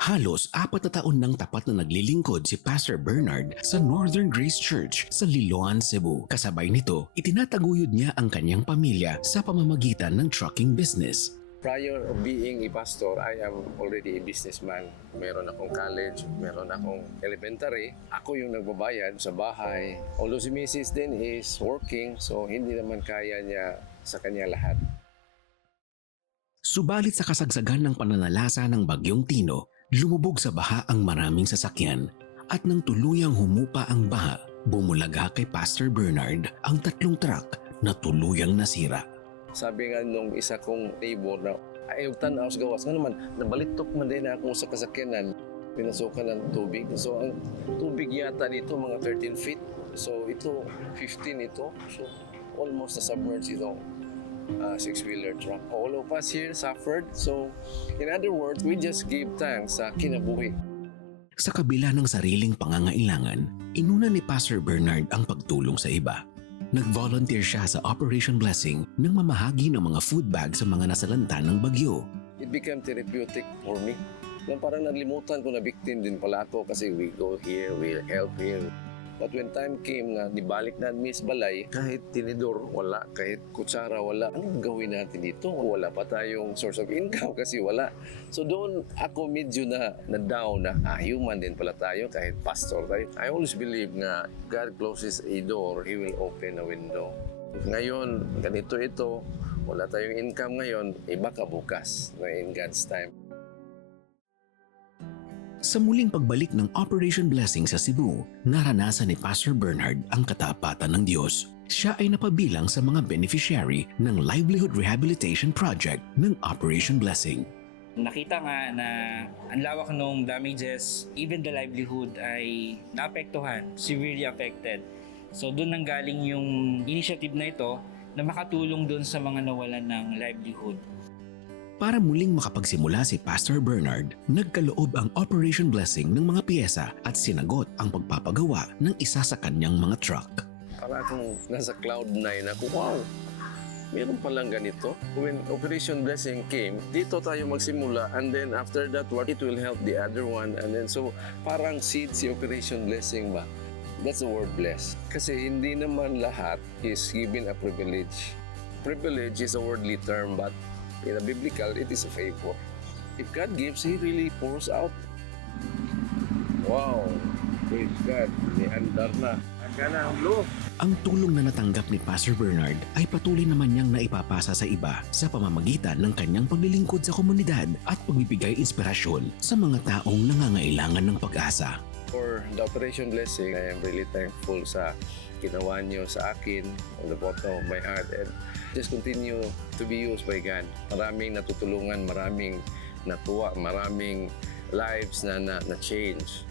Halos 4 na taon nang tapat na naglilingkod si Pastor Bernard sa Northern Grace Church sa Liloan, Cebu. Kasabay nito, itinataguyod niya ang kanyang pamilya sa pamamagitan ng trucking business. Prior of being a pastor, I am already a businessman. Meron akong college, meron akong elementary. Ako yung nagbabayad sa bahay. Although si Mrs. din is working, so hindi naman kaya niya sa kanya lahat. Subalit sa kasagsagan ng pananalasa ng Bagyong Tino, lumubog sa baha ang maraming sasakyan at nang tuluyang humupa ang baha, bumulaga kay Pastor Bernard ang 3 truck na tuluyang nasira. Sabi nga nung isa kong neighbor na ayaw tanaw sa gawas, nga naman, nabalitok man din ako sa kasakyanan, pinasukan ng tubig. So ang tubig yata dito mga 13 feet, so ito 15 ito, so almost na-submerged itong 6-wheeler truck. All of us here suffered, so in other words, we just give thanks sa kinabuhi. Sa kabila ng sariling pangangailangan, inuna ni Pastor Bernard ang pagtulong sa iba. Nag-volunteer siya sa Operation Blessing nang mamahagi ng mga food bag sa mga nasalanta ng bagyo. It became therapeutic for me. Nang parang nalimutan ko na victim din pala ako kasi we go here, we help here. But when time came na nibalik na Miss Balay, kahit tinidor wala, kahit kutsara wala, anong gawin natin dito? Wala pa tayong source of income kasi wala. So doon ako medyo na down na human din pala tayo kahit pastor tayo. I always believe na God closes a door, He will open a window. Ngayon, ganito ito, wala tayong income ngayon, baka bukas na in God's time. Sa muling pagbalik ng Operation Blessing sa Cebu, naranasan ni Pastor Bernard ang katapatan ng Diyos. Siya ay napabilang sa mga beneficiary ng Livelihood Rehabilitation Project ng Operation Blessing. Nakita nga na ang lawak ng damages, even the livelihood ay naapektuhan, severely affected. So doon nanggaling yung initiative na ito na makatulong doon sa mga nawalan ng livelihood. Para muling makapagsimula si Pastor Bernard, nagkaloob ang Operation Blessing ng mga piyesa at sinagot ang pagpapagawa ng isa sa kanyang mga truck. Para akong nasa cloud 9 ako, wow, meron palang ganito. When Operation Blessing came, dito tayo magsimula and then after that, what it will help the other one. And then so, parang seed si Operation Blessing ba? That's the word bless. Kasi hindi naman lahat is given a privilege. Privilege is a worldly term, but in a biblical, it is a favor. If God gives, He really pours out. Wow! Praise God! May andar na. Hangga na ang blue. Ang tulong na natanggap ni Pastor Bernard ay patuloy naman niyang naipapasa sa iba sa pamamagitan ng kanyang paglilingkod sa komunidad at pagbibigay inspirasyon sa mga taong nangangailangan ng pag-asa. For the Operation Blessing, I am really thankful sa ginawa niyo sa akin from the bottom of my heart and just continue to be used by God. Maraming natutulungan, maraming natuwa, maraming lives na change.